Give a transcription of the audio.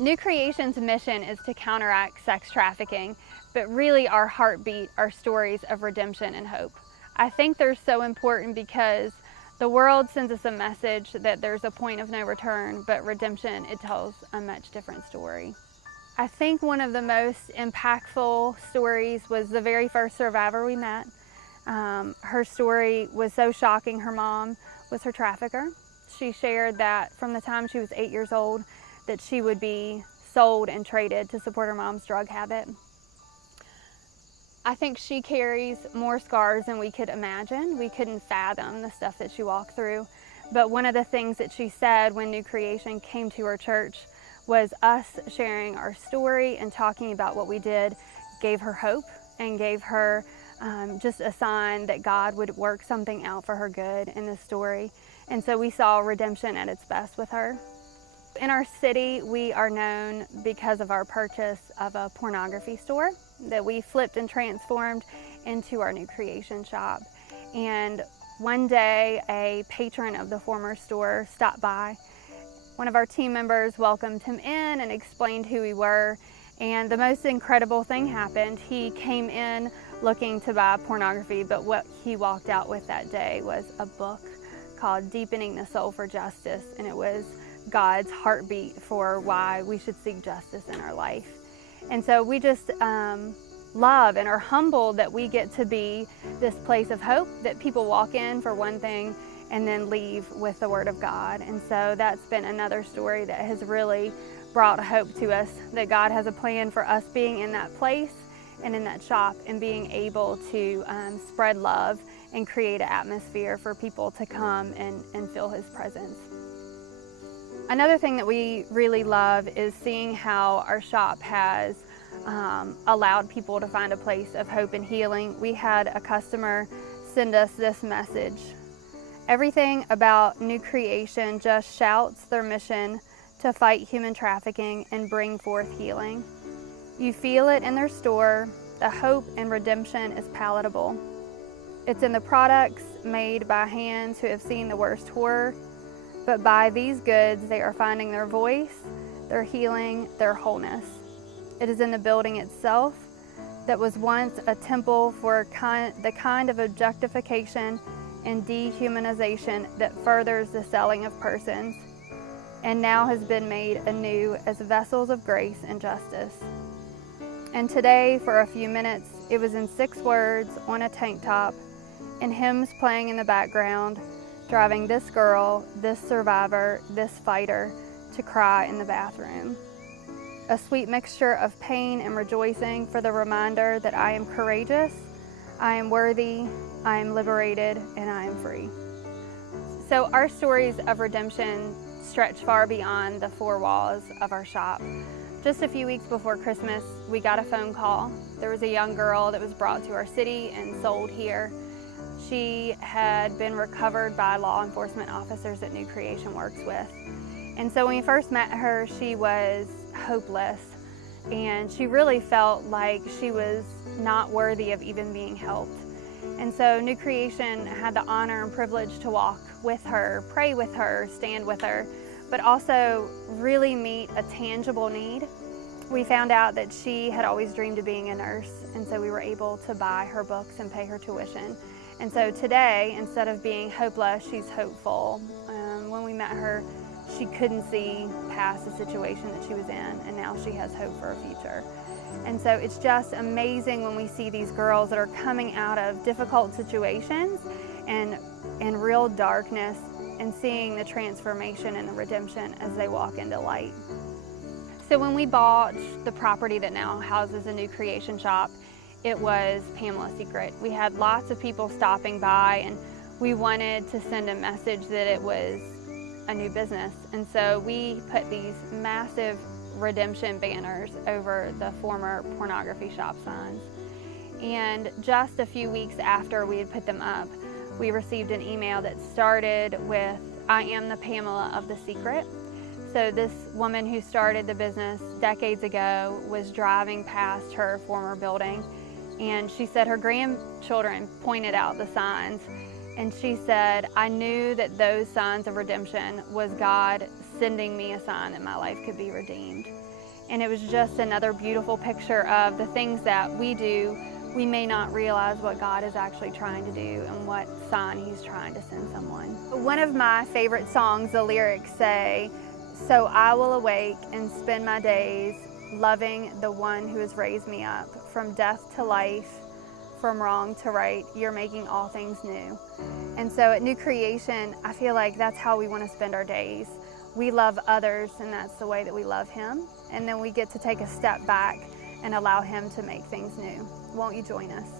New Creation's mission is to counteract sex trafficking, but really our heartbeat are stories of redemption and hope. I think they're so important because the world sends us a message that there's a point of no return, but redemption, it tells a much different story. I think one of the most impactful stories was the very first survivor we met. Her story was so shocking. Her mom was her trafficker. She shared that from the time she was 8 years old, that she would be sold and traded to support her mom's drug habit. I think she carries more scars than we could imagine. We couldn't fathom the stuff that she walked through. But one of the things that she said when New Creation came to her church was us sharing our story and talking about what we did gave her hope and gave her just a sign that God would work something out for her good in this story. And so we saw redemption at its best with her. In our city, we are known because of our purchase of a pornography store that we flipped and transformed into our New Creation shop. And one day, a patron of the former store stopped by. One of our team members welcomed him in and explained who we were. And the most incredible thing happened. He came in looking to buy pornography, but what he walked out with that day was a book called Deepening the Soul for Justice, and it was God's heartbeat for why we should seek justice in our life. And so we just love and are humbled that we get to be this place of hope, that people walk in for one thing and then leave with the Word of God. And so that's been another story that has really brought hope to us, that God has a plan for us being in that place and in that shop and being able to spread love and create an atmosphere for people to come and feel His presence. Another thing that we really love is seeing how our shop has allowed people to find a place of hope and healing. We had a customer send us this message. Everything about New Creation just shouts their mission to fight human trafficking and bring forth healing. You feel it in their store. The hope and redemption is palatable. It's in the products made by hands who have seen the worst horror, but by these goods they are finding their voice, their healing, their wholeness. It is in the building itself that was once a temple for the kind of objectification and dehumanization that furthers the selling of persons, and now has been made anew as vessels of grace and justice. And today, for a few minutes, it was in 6 words on a tank top and hymns playing in the background, driving this girl, this survivor, this fighter to cry in the bathroom. A sweet mixture of pain and rejoicing for the reminder that I am courageous, I am worthy, I am liberated, and I am free. So our stories of redemption stretch far beyond the 4 walls of our shop. Just a few weeks before Christmas, we got a phone call. There was a young girl that was brought to our city and sold here. She had been recovered by law enforcement officers that New Creation works with. And so when we first met her, she was hopeless, and she really felt like she was not worthy of even being helped. And so New Creation had the honor and privilege to walk with her, pray with her, stand with her, but also really meet a tangible need. We found out that she had always dreamed of being a nurse, and so we were able to buy her books and pay her tuition. And so today, instead of being hopeless, she's hopeful. When we met her, she couldn't see past the situation that she was in, and now she has hope for a future. And so it's just amazing when we see these girls that are coming out of difficult situations and real darkness, and seeing the transformation and the redemption as they walk into light. So when we bought the property that now houses a New Creation shop, it was Pamela's secret. We had lots of people stopping by, and we wanted to send a message that it was a new business. And so we put these massive redemption banners over the former pornography shop signs. And just a few weeks after we had put them up, we received an email that started with, "I am the Pamela of the secret." So this woman who started the business decades ago was driving past her former building, and she said her grandchildren pointed out the signs, and she said, "I knew that those signs of redemption was God sending me a sign that my life could be redeemed." And it was just another beautiful picture of the things that we do. We may not realize what God is actually trying to do and what sign He's trying to send someone. One of my favorite songs, the lyrics say, "So I will awake and spend my days loving the one who has raised me up. From death to life, from wrong to right, you're making all things new." And so at New Creation, I feel like that's how we want to spend our days. We love others, and that's the way that we love Him. And then we get to take a step back and allow Him to make things new. Won't you join us?